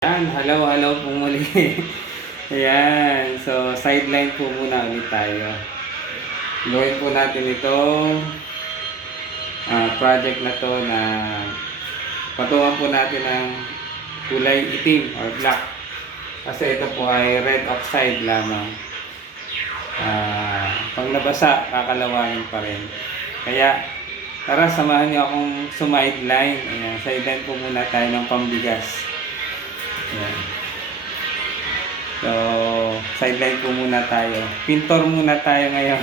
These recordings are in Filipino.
Yan, hello po muli. Ayan, so sideline po muna ulit tayo. Gawin po natin itong project na to na patungan po natin ng kulay itim or black. Kasi ito po ay red oxide lamang. Pag nabasa, kakalawangin pa rin. Kaya, tara samahan niyo akong sumideline. Ayan, sideline po muna tayo ng pambigas. Ayan. So, sideline po muna tayo. Pintor muna tayo ngayon.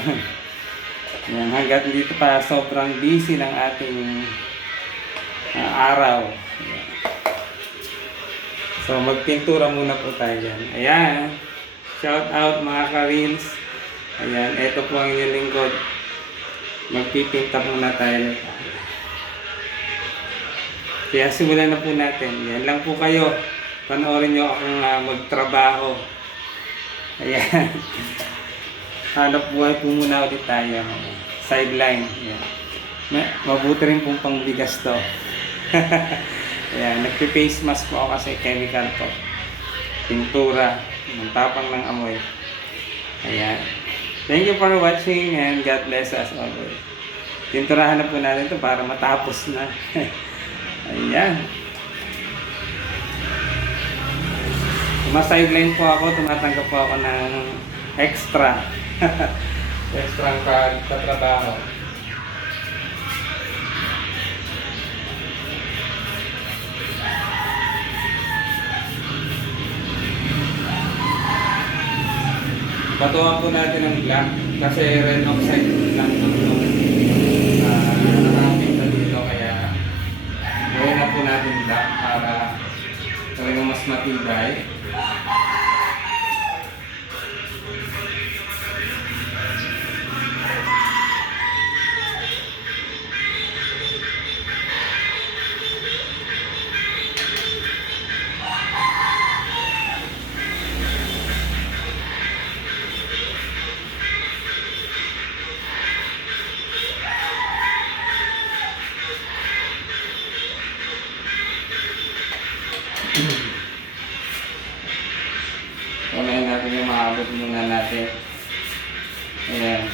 Ayan, hanggat dito pa sobrang busy ng ating araw. Ayan. So, magpintura muna po tayo dyan. Ayan. Shout out mga ka-reels. Ayan, ito po ang inyong lingkod. Magpipinta muna tayo. Kaya simulan na po natin. Yan lang po kayo. Panoorin nyo akong magtrabaho. Ayan. Hanap buhay po muna ulit tayo. Sideline. Ayan. Mabuti rin pong pangbigas to. Ayan. Nagpe-face mask po ako kasi chemical po. Pintura. Ang tapang ng amoy. Ayan. Thank you for watching and God bless us always. Pinturahan na po natin ito para matapos na. Ayan. Sideline po ako, tumatanggap po ako ng extra. Extra katrabaho. Patuhan po natin ng black kasi red oxide lang po itong nakapit na dito, kaya gawin na po natin black para talagang mas matibay. Unahin natin yung maabot muna natin. Ayan.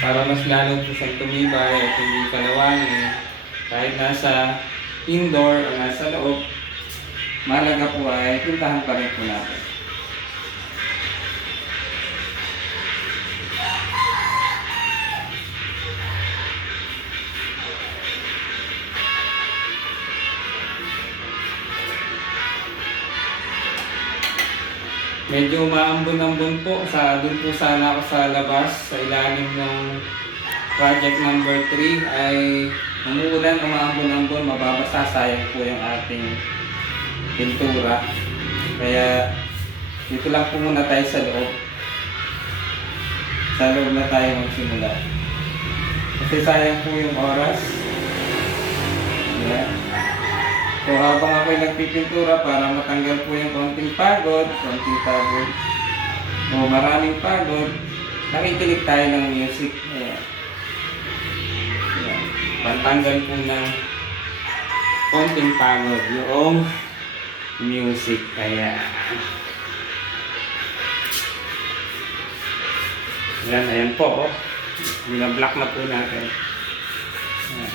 Para mas lalo po siyang tumibay at hindi kalawangin. Kahit nasa indoor o nasa loob, mahalaga po ay pintahan pa rin po natin. Medyo maambon-ambon po. Doon po sana ako sa labas, sa ilalim ng project number 3 ay umuulan o maambon-ambon, mababasa, sayang po yung ating pintura. Kaya dito lang po muna tayo sa loob. Sa loob na tayo magsimula. Kasi sayang po yung oras. Ayan. So habang ako'y nagpipintura para matanggal po yung konting pagod, o maraming pagod, nakikinig tayo ng music. Ayan. Ayan. Pantanggal po ng konting pagod yung music. Ayan. Ayan po. Bina-block na po natin. Ayan.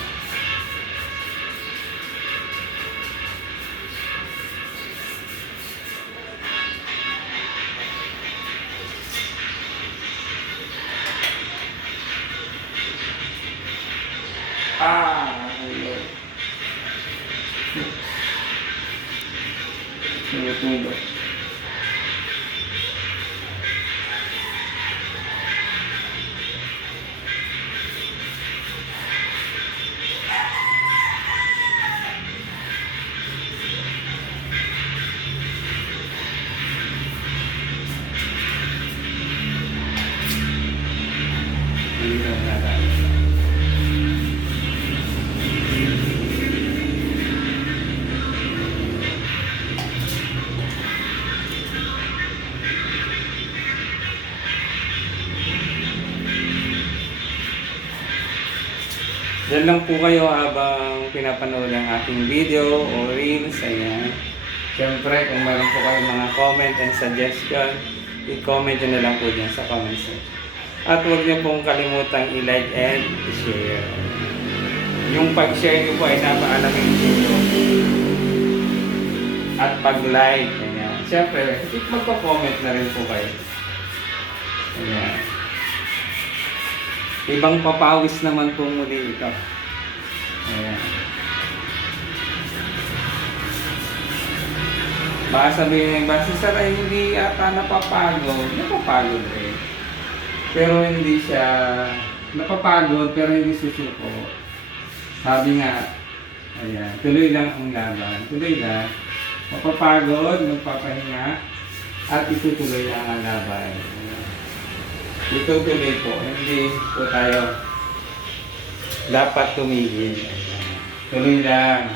Ayun. Tumutulo. Ayun na tayo. Diyan lang po kayo habang pinapanood ang aking video o reels. Ayan. Siyempre, kung meron po kayong mga comment and suggestion, i-comment nyo na lang po dyan sa comment section. At huwag nyo pong kalimutang i-like and i-share. Yung pag-share nyo po ay napakalaking tulong. At pag-like. Ayan. Siyempre, magpa-comment na rin po kayo. Ayan. Ibang papawis naman po muli ito. Ayan. Baka sabihin ng iba, si Sir ay hindi ata napapagod. Napapagod rin. Pero hindi siya napapagod pero hindi susuko. Sabi nga, ayan, tuloy lang ang laban. Tuloy lang. Mapapagod, magpapahinga, at itutuloy ang laban. Itutuloy po. Hindi po tayo dapat tumigil. Tuloy lang.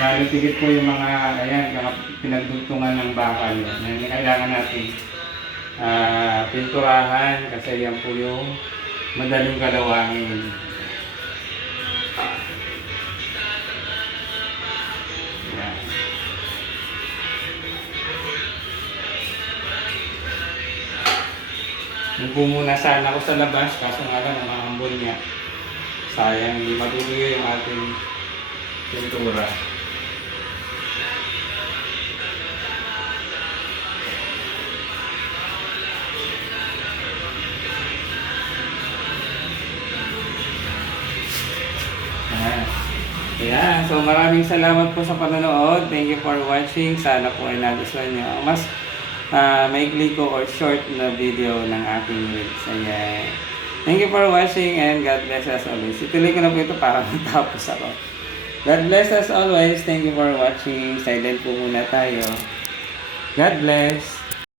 Malutigit po yung mga, ayan, mga pinagdugtungan ng bakal. Yan, kailangan natin pinturahan kasi yan po yung madaling galawangin. Yan. Yung po muna sana ako sa labas, kaso nga lang namahambol niya. Sayang, hindi matuloy yung ating pintura. Ayan. So maraming salamat po sa panonood. Thank you for watching. Sana po ay nagustuhan nyo ang mas maikli ko or short na video ng aking reels. Ayan. Thank you for watching and God bless us always. Ituloy ko na po ito para matapos ako. God bless us always. Thank you for watching. Silent po muna tayo. God bless.